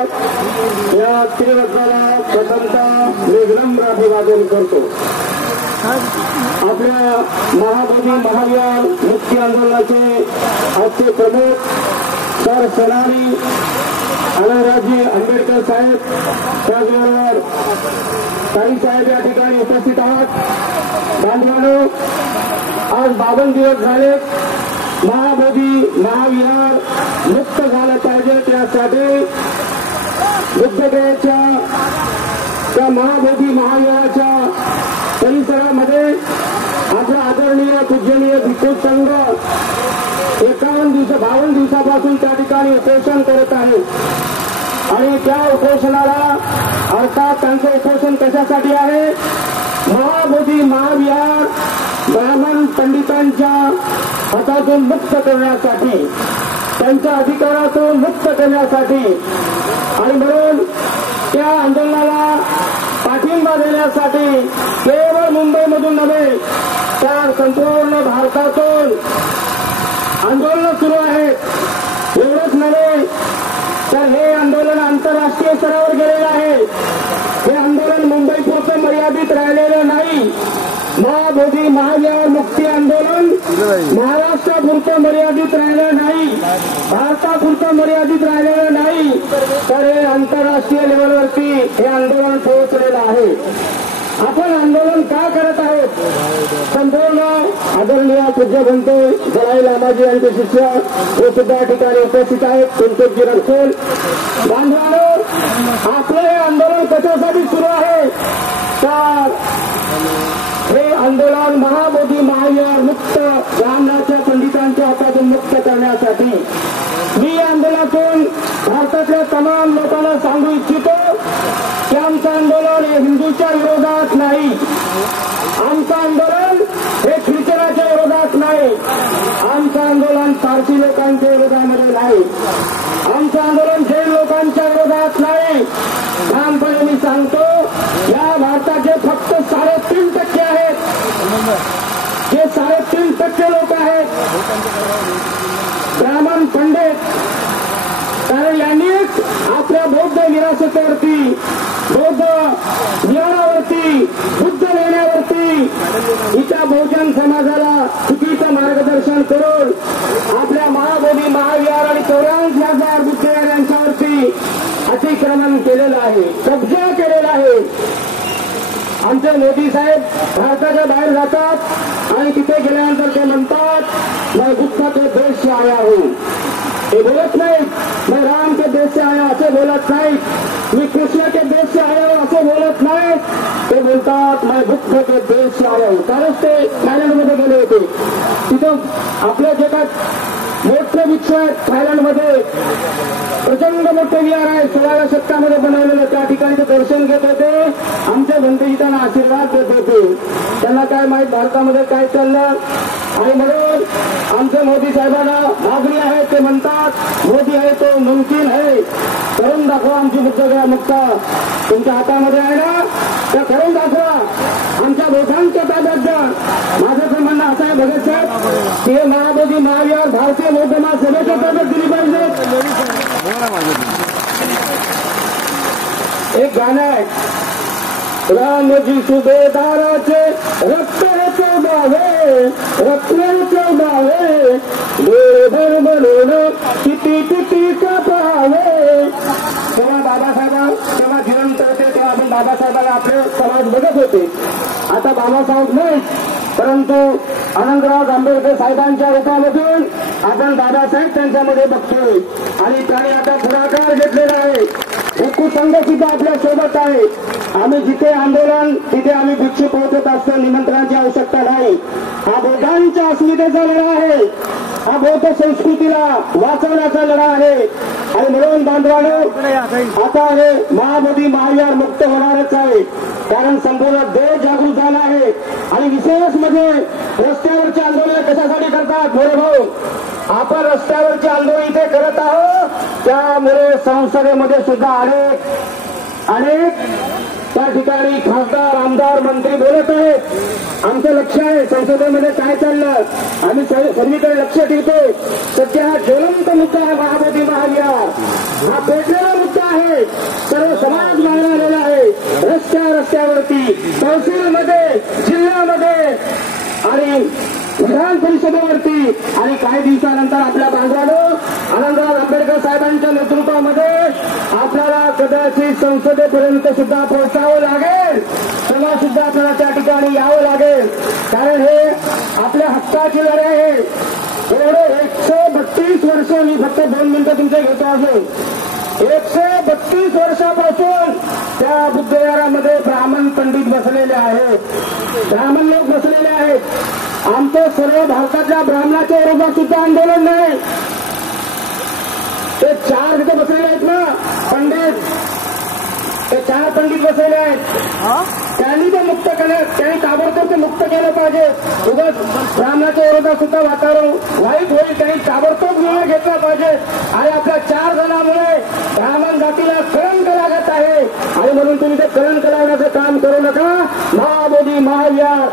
या त्रिरत्नाला प्रथमतः विनम्र अभिवादन करतो. आपल्या महाबोधी महाविहार मुक्ती आंदोलनाचे आजचे प्रमुख सर सेनानी आनंदरावजी आंबेडकर साहेब, त्याचबरोबर काही साहेब या ठिकाणी उपस्थित आहात. बांधवांनो, आज 52 दिवस झाले महाबोधी महाविहार मुक्त झालं पाहिजे. त्यासाठी बुद्धगयाच्या त्या महाबोधी महाविहाराच्या परिसरामध्ये आपला आदरणीय पूजनीय भिक्खू संघ 52 दिवसापासून त्या ठिकाणी उपोषण करत आहे. आणि त्या उपोषणाला अर्थात त्यांचं उपोषण कशासाठी आहे? महाबोधी महाविहार ब्राह्मण पंडितांच्या हातातून मुक्त करण्यासाठी, त्यांच्या अधिकारातून मुक्त करण्यासाठी. आणि म्हणून त्या आंदोलनाला पाठिंबा देण्यासाठी केवळ मुंबईमधून नव्हे तर संपूर्ण भारतातून आंदोलन सुरू आहेत. एवढंच नव्हे तर हे आंदोलन आंतरराष्ट्रीय स्तरावर गेलेलं आहे. हे आंदोलन मुंबईपुरतं मर्यादित राहिलेलं नाही. महाबोधी महाविहार मुक्ती आंदोलन महाराष्ट्रापुरतं मर्यादित राहिलं नाही, भारतापुरतं मर्यादित राहिलेलं नाही, तर हे आंतरराष्ट्रीय लेवलवरती हे आंदोलन पोहोचलेलं आहे. आपण आंदोलन का करत आहोत? संपूर्ण आदरणीय पूज्य भंते दलाई लामाजी यांचे शिष्य हे सुद्धा या ठिकाणी उपस्थित आहेत. कुंतजी रडसोल बांधवांनो, आपलं हे आंदोलन कशासाठी सुरू आहे? तर हे आंदोलन महाबोधी महाविहार मुक्त ब्राह्मणाच्या पंडितांच्या हातातून मुक्त करण्यासाठी. मी या आंदोलनातून भारतातल्या तमाम लोकांना सांगू इच्छितो की आमचं आंदोलन हे हिंदूच्या विरोधात नाही, आमचं आंदोलन हे ख्रिश्चनाच्या विरोधात नाही, आमचं आंदोलन पारसी लोकांच्या विरोधामध्ये नाही, आमचं आंदोलन जैन लोकांच्या विरोधात नाही. ठामपणे मी सांगतो, या भारताचे फक्त 3.5% आहेत, जे 3.5% लोक आहेत ब्राह्मण पंडित. कारण यांनीच आपल्या बौद्ध विरासतीवरती, बौद्ध ज्ञानावरती, बुद्ध लेण्यावरती इथं बहुजन समाजाला चुकीचं मार्गदर्शन करून आपल्या महाबोधी महाविहार आणि 84,000 बुद्ध यांच्यावरती अतिक्रमण केलेलं आहे, कब्जा केलेला आहे. आमचे मोदी साहेब भारताच्या बाहेर जातात आणि तिथे गेल्यानंतर ते म्हणतात मैं बुद्ध के देश से आया हूं. हे बोलत नाहीत मैं राम के देश से आया असे बोलत नाहीत, मी कृष्ण के देश से आया हूं असे बोलत नाहीत. ते बोलतात मैं बुद्ध के देश से आया हूं. कालच ते थायलंडमध्ये गेले होते. तिथं आपल्या जे काय मोठे वृक्ष आहेत थायलंडमध्ये, प्रचंड मोठे विहार आहे 16व्या शतकामध्ये बनवलेलं. त्या ठिकाणी ते दर्शन घेत होते. आमचे भंतेजी त्यांना आशीर्वाद देत होते. त्यांना काय माहित भारतामध्ये काय चाललं. आणि म्हणून आमचे मोदी साहेबांना मागणी आहे. ते म्हणतात मोदी आहे तो मुमकिन आहे, करून दाखवा आमची बुद्धगया मुक्ता. तुमच्या हातामध्ये आहे ना, त्या करून दाखवा, आमच्या बोधांच्या ताब्यात द्या. माझं तर म्हणणं असं आहे भगत साहेब की हे महाबोधी महाविहार भारतीय बौद्ध महासभेच्या ताब्यात दिली पाहिजे. एक गाणं आहे, रामजी सुभेदाराचे रक्त 14 डोळेभर म्हणून किती का पाहावे. तेव्हा बाबासाहेब तेव्हा जिवंत होते, तेव्हा आपण बाबासाहेबाला आपले समाज बघत होते. आता बाबासाहेब नाही, परंतु आनंदराव आंबेडकर साहेबांच्या रूपामधून आपण बाबासाहेब त्यांच्यामध्ये बघतोय. आणि त्यांनी आता पुढाकार घेतलेला आहे. भिक्खू संघ सुद्धा आपल्या सोबत आहे. आम्ही जिथे आंदोलन तिथे आम्ही भिक्षू पोहोचत असतो. निमंत्रणाची आवश्यकता नाही. हा बौद्धांच्या अस्मितेचा लढा आहे, हा बौद्ध संस्कृतीला वाचवण्याचा लढा आहे. आणि म्हणून बांधवांनो, आता हे महाबोधी महाविहार मुक्त होणारच आहे. कारण संपूर्ण देश जागृत झाला आहे. आणि विशेष म्हणजे रस्त्यावरचे आंदोलन कशासाठी करतात मोरे भाऊ? आपण रस्त्यावरचे आंदोलन इथे करत आहोत, त्यामुळे संसदेमध्ये सुद्धा अनेक त्या ठिकाणी खासदार आमदार मंत्री बोलत आहेत. आमचं लक्ष आहे संसदेमध्ये काय चाललं, आम्ही सर्वीकडे लक्ष ठेवतो. सध्या हा ज्वलंत मुद्दा आहे महाबोधी महाविहार, हा पेटलेला मुद्दा आहे. रस्त्यावरती, तहसीलमध्ये, जिल्ह्यामध्ये आणि विधान परिषदेवरती आणि काही दिवसानंतर आपल्या बांधवानं आनंदराव आंबेडकर साहेबांच्या नेतृत्वामध्ये आपल्याला कदाचित संसदेपर्यंत सुद्धा पोहोचावं लागेल, तेव्हा सुद्धा आपल्याला त्या ठिकाणी यावं लागेल. कारण हे आपल्या हक्काची लढाई आहे. एवढे 132 वर्ष, मी फक्त 2 मिनिटं तुमचे घेतो असेल, 132 वर्षापासून त्या बुद्धविहारामध्ये ब्राह्मण पंडित बसलेले आहेत, ब्राह्मण लोक बसलेले आहेत. आमचं सर्व भारतातल्या ब्राह्मणाच्या विरोधात सुद्धा आंदोलन नाही. ते 4 तिथे बसलेले आहेत ना पंडित, ते 4 पंडित बसलेले आहेत. त्यांनी ते मुक्त केलं, त्यांनी ताबडतोब ते मुक्त केलं पाहिजे. उगाच ब्राह्मणाच्या विरोधात सुद्धा वातावरण वाईट होईल, त्यांनी ताबडतोब निर्णय घेतला पाहिजे. आणि आपल्या 4 जणांमुळे ब्राह्मण जातीला कलंक लागत आहे आणि म्हणून तुम्ही ते कलंक लावण्याचं काम करू नका. महाबोधी महाविहार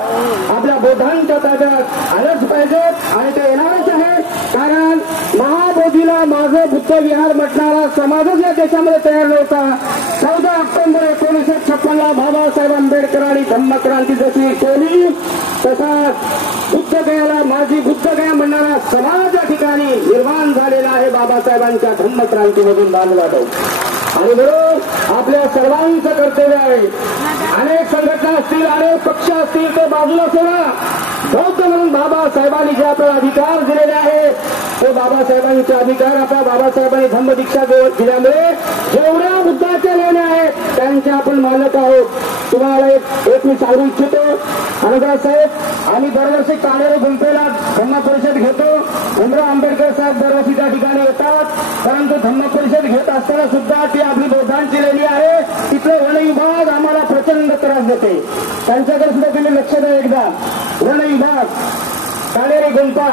आपल्या बोधांच्या ताब्यात आलंच पाहिजे आणि ते येणारच आहे. कारण महाबोधीला माझं बुद्ध विहार म्हटणारा समाजच या देशामध्ये तयार नव्हता. 14 ऑक्टोबर 1956 बाबासाहेब आंबेडकरांनी धम्मक्रांती जशी केली, तसाच बुद्धगयाला माझी बुद्धगया म्हणणारा समाज या ठिकाणी निर्माण झालेला आहे बाबासाहेबांच्या धम्मक्रांतीमधून बांधवाडो. आणि म्हणून आपल्या सर्वांचं कर्तव्य आहे. अनेक संघटना असतील, अनेक पक्ष असतील, ते बाजूला सोडा. बौद्ध म्हणून बाबासाहेबांनी जे आपल्याला अधिकार दिलेले आहे, ते बाबासाहेबांचे अधिकार आपल्या बाबासाहेबांनी धम्मदीक्षा दिल्यामुळे जेवढ्या बुद्धाच्या लेण्या आहेत त्यांचे आपण मालक आहोत. तुम्हाला एक मी सांगू इच्छितो, आनंदराव साहेब, आम्ही दरवर्षी काळेरे गुंफेला धम्म परिषद घेतो. भीमराव आंबेडकर साहेब दरवर्षी त्या ठिकाणी येतात. परंतु धम्म परिषद घेत असताना सुद्धा ती आपली बौद्धांची लेणी आहे, तिथे वन विभाग आम्हाला प्रचंड त्रास देते. त्यांच्याकडे सुद्धा तुम्ही लक्ष द्या एकदा. वन विभाग, काळेरे गुंफा,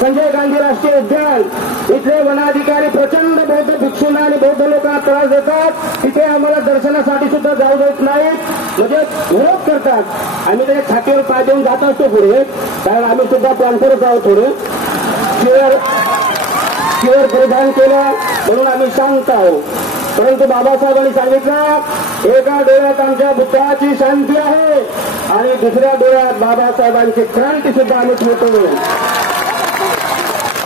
संजय गांधी राष्ट्रीय उद्यान, इथले वनाधिकारी प्रचंड बौद्ध भिक्षूंना आणि बौद्ध लोकांना त्रास देतात. तिथे आम्हाला दर्शनासाठी सुद्धा जाऊ देत नाहीत, म्हणजे विरोध करतात. आम्ही त्याच्या छातीवर पाय देऊन जात असतो पुढे, कारण आम्ही सुद्धा प्लॅनकरच आहोत. थोडे शिवर परिधान केलं म्हणून आम्ही शांत आहोत. परंतु बाबासाहेबांनी सांगितलं, एका डोळ्यात आमच्या बुद्धाची शांती आहे आणि दुसऱ्या डोळ्यात बाबासाहेबांची क्रांती सुद्धा आम्ही ठेवतो.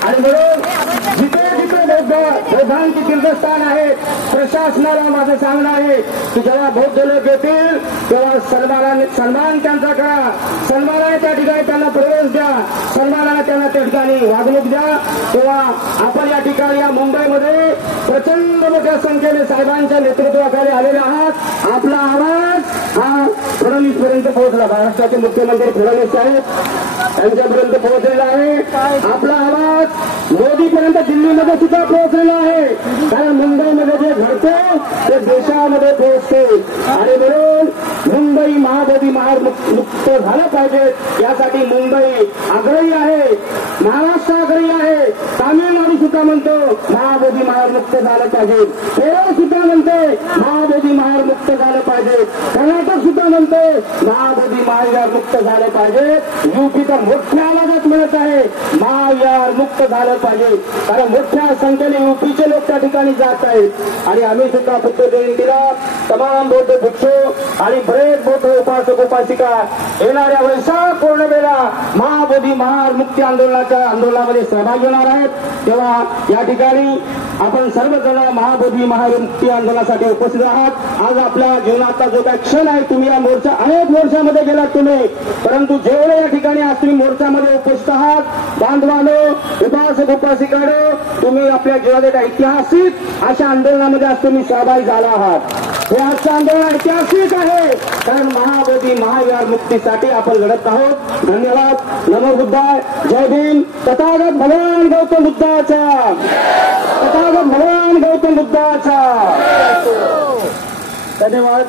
आणि म्हणून जिथे जिथे बौद्धांची तीर्थस्थान आहे, प्रशासनाला माझं सांगणं आहे की जेव्हा बौद्ध लोक येतील तेव्हा सन्मान त्यांचा करा, सन्मानाने त्या ठिकाणी त्यांना प्रवेश द्या, सन्मानाने त्यांना त्या ठिकाणी वागणूक द्या. तेव्हा आपण या ठिकाणी या मुंबईमध्ये प्रचंड मोठ्या संख्येने साहेबांच्या नेतृत्वाखाली आलेले आहात. आपला आवाज हा फडणवीस पर्यंत पोहोचला. महाराष्ट्राचे मुख्यमंत्री फडणवीस साहेब त्यांच्यापर्यंत पोहोचलेला आहे. आपला आवाज मोदीपर्यंत दिल्लीमध्ये सुद्धा पोहोचलेला आहे. कारण मुंबईमध्ये जे घडते ते देशामध्ये पोहोचते. आणि म्हणून मुंबई महाबोधी महार मुक्त झालं पाहिजे, यासाठी मुंबई आग्रही आहे, महाराष्ट्र आग्रही आहे. तामिळनाडू सुद्धा म्हणतो महाबोधी महार मुक्त झालं पाहिजे, केरळ सुद्धा म्हणते महाबोधी महार मुक्त झालं पाहिजे, कर्नाटक सुद्धा म्हणते महाबोधी महाविहार मुक्त झालं पाहिजे. यूपी तर मोठ्या आवाजात म्हणत आहे महाविहार मुक्त झालं पाहिजे. कारण मोठ्या संख्येने यूपीचे लोक त्या ठिकाणी जात आहेत. आणि आम्ही सुद्धा बुद्ध जयंतीला तमाम बौद्ध भिक्षू आणि बरेच बौद्ध उपासक उपासिका येणाऱ्या वैशाख पौर्णिमेला महाबोधी महार मुक्ती आंदोलनामध्ये सहभागी होणार आहेत. तेव्हा या ठिकाणी आपण सर्वजण महाबोधी महार मुक्ती आंदोलनासाठी उपस्थित आहात. आज आपल्या जीवनाचा जो काही क्षण आहे, तुम्ही या मोर्चा अनेक मोर्चामध्ये गेलात तुम्ही, परंतु जेवढे या ठिकाणी आज तुम्ही मोर्चामध्ये उपस्थित आहात, बांधवानो, उपासक उपासिकानो, तुम्ही आपल्या जीवनात ऐतिहासिक अशा आंदोलनामध्ये आज तुम्ही सहभागी झाला आहात. हे आजचं आंदोलन ऐतिहासिक आहे, कारण महाबोधी महाविहार मुक्तीसाठी आपण लढत आहोत. धन्यवाद. नमो बुद्धाय. जय भीम. तथागत भगवान गौतम बुद्धाचा, तथागत भगवान गौतम बुद्धाचा. धन्यवाद.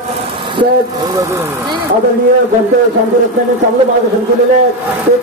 आदरणीय गणपती शांती रत्नाने चांगलं मार्गदर्शन केलेलं आहे. ते